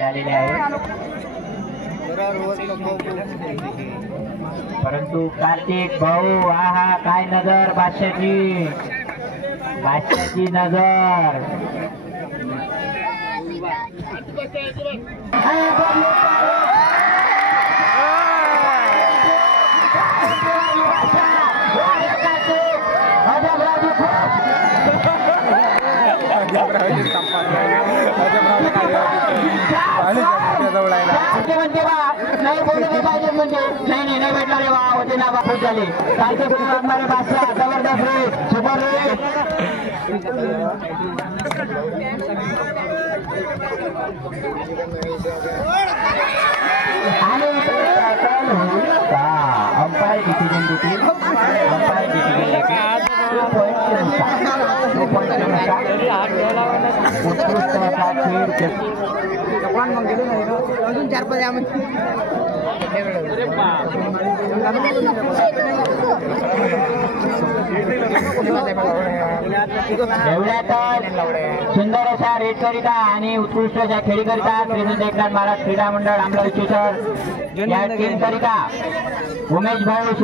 आलेले आहे, परंतु कार्तिक भाऊ आहा काय नजर बादशाची नजर नाही बोलले पाहिजे म्हणजे नाही भेटला रे वा होते ना बापू झाले कालचे मारणारे बादशाह जबरदस्त रे सुपर रे अंपायर डिसिजन देतील उत्कृष्ट असा खेळ अजून 4-5 सुंदर अशा रेड करिता आणि उत्कृष्ट अशा खेळी करिता एकनाथ महाराज क्रीडा मंडळ आमला विशेषर या टीम करिता उमेश भाऊ